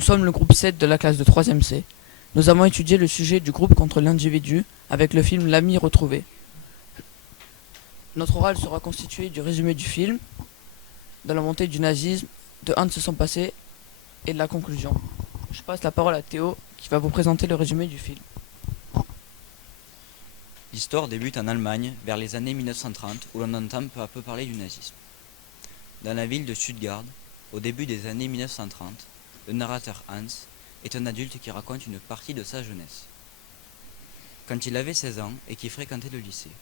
Nous sommes le groupe 7 de la classe de 3e C. Nous avons étudié le sujet du groupe contre l'individu avec le film L'ami retrouvé. Notre oral sera constitué du résumé du film, de la montée du nazisme, de Hans et son passé et de la conclusion. Je passe la parole à Théo qui va vous présenter le résumé du film. L'histoire débute en Allemagne vers les années 1930 où l'on entend peu à peu parler du nazisme. Dans la ville de Stuttgart, au début des années 1930, le narrateur Hans est un adulte qui raconte une partie de sa jeunesse. Quand il avait 16 ans et qu'il fréquentait le lycée.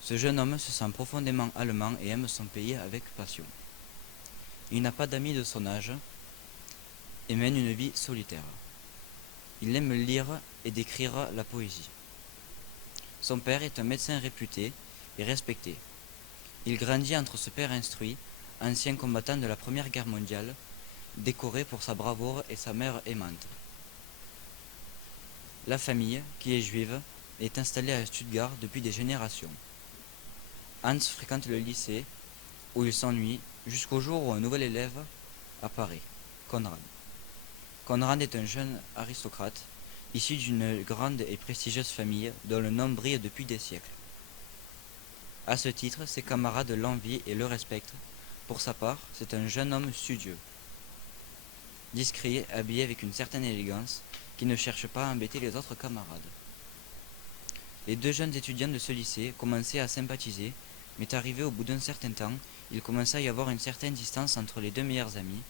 Ce jeune homme se sent profondément allemand et aime son pays avec passion. Il n'a pas d'amis de son âge et mène une vie solitaire. Il aime lire et décrire la poésie. Son père est un médecin réputé et respecté. Il grandit entre ce père instruit, ancien combattant de la Première Guerre mondiale, décoré pour sa bravoure, et sa mère aimante. La famille, qui est juive, est installée à Stuttgart depuis des générations. Hans fréquente le lycée, où il s'ennuie, jusqu'au jour où un nouvel élève apparaît, Konrad. Konrad est un jeune aristocrate, issu d'une grande et prestigieuse famille dont le nom brille depuis des siècles. À ce titre, ses camarades l'envient et le respectent. Pour sa part, c'est un jeune homme studieux, discret, habillé avec une certaine élégance, qui ne cherche pas à embêter les autres camarades. Les deux jeunes étudiants de ce lycée commençaient à sympathiser, mais arrivé au bout d'un certain temps, il commença à y avoir une certaine distance entre les deux meilleurs amis,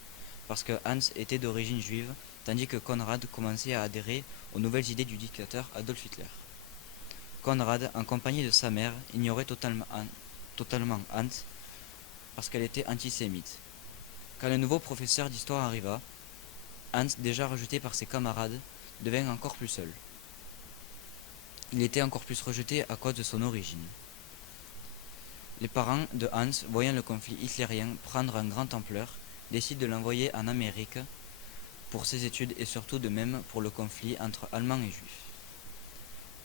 parce que Hans était d'origine juive, tandis que Konrad commençait à adhérer aux nouvelles idées du dictateur Adolf Hitler. Konrad, en compagnie de sa mère, ignorait totalement Hans, parce qu'elle était antisémite. Quand le nouveau professeur d'histoire arriva, Hans, déjà rejeté par ses camarades, devint encore plus seul. Il était encore plus rejeté à cause de son origine. Les parents de Hans, voyant le conflit hitlérien prendre une grande ampleur, décident de l'envoyer en Amérique pour ses études et surtout de même pour le conflit entre Allemands et Juifs.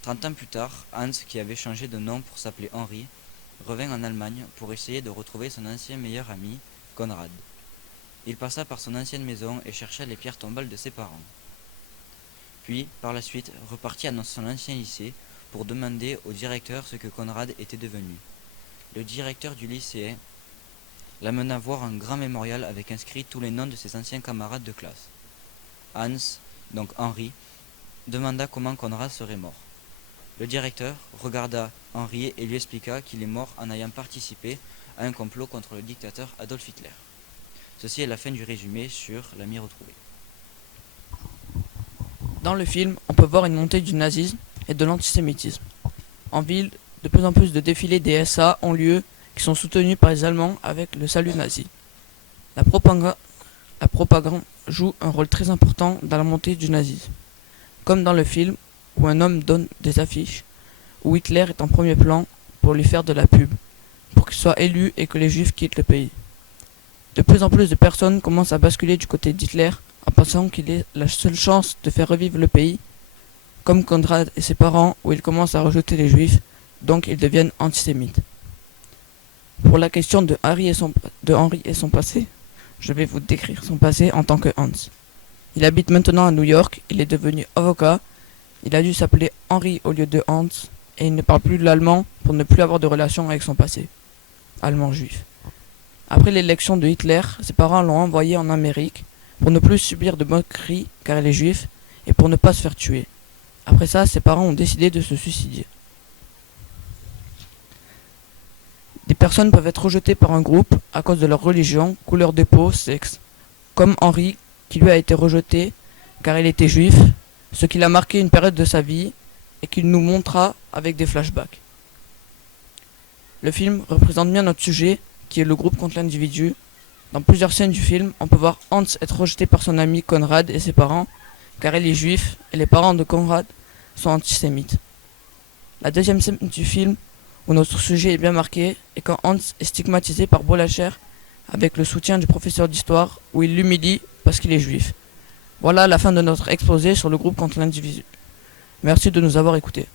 30 ans plus tard, Hans, qui avait changé de nom pour s'appeler Henri, revint en Allemagne pour essayer de retrouver son ancien meilleur ami, Konrad. Il passa par son ancienne maison et chercha les pierres tombales de ses parents. Puis, par la suite, repartit à son ancien lycée pour demander au directeur ce que Konrad était devenu. Le directeur du lycée l'amena voir un grand mémorial avec inscrit tous les noms de ses anciens camarades de classe. Hans, donc Henri, demanda comment Konrad serait mort. Le directeur regarda Henri et lui expliqua qu'il est mort en ayant participé à un complot contre le dictateur Adolf Hitler. Ceci est la fin du résumé sur l'ami retrouvé. Dans le film, on peut voir une montée du nazisme et de l'antisémitisme. En ville, de plus en plus de défilés des SA ont lieu qui sont soutenus par les Allemands avec le salut nazi. La propagande joue un rôle très important dans la montée du nazisme. Comme dans le film où un homme donne des affiches où Hitler est en premier plan pour lui faire de la pub, pour qu'il soit élu et que les juifs quittent le pays. De plus en plus de personnes commencent à basculer du côté d'Hitler en pensant qu'il est la seule chance de faire revivre le pays, comme Konrad et ses parents où ils commencent à rejeter les juifs, donc ils deviennent antisémites. Pour la question de Henri et son passé, je vais vous décrire son passé en tant que Hans. Il habite maintenant à New York, il est devenu avocat, il a dû s'appeler Henri au lieu de Hans, et il ne parle plus l'allemand pour ne plus avoir de relation avec son passé, allemand juif. Après l'élection de Hitler, ses parents l'ont envoyé en Amérique pour ne plus subir de moqueries car il est juif et pour ne pas se faire tuer. Après ça, ses parents ont décidé de se suicider. Des personnes peuvent être rejetées par un groupe à cause de leur religion, couleur de peau, sexe, comme Henri qui lui a été rejeté car il était juif, ce qui l'a marqué une période de sa vie et qu'il nous montra avec des flashbacks. Le film représente bien notre sujet qui est le groupe contre l'individu. Dans plusieurs scènes du film, on peut voir Hans être rejeté par son ami Konrad et ses parents, car il est juif et les parents de Konrad sont antisémites. La deuxième scène du film, où notre sujet est bien marqué, est quand Hans est stigmatisé par Bolacher avec le soutien du professeur d'histoire, où il l'humilie parce qu'il est juif. Voilà la fin de notre exposé sur le groupe contre l'individu. Merci de nous avoir écoutés.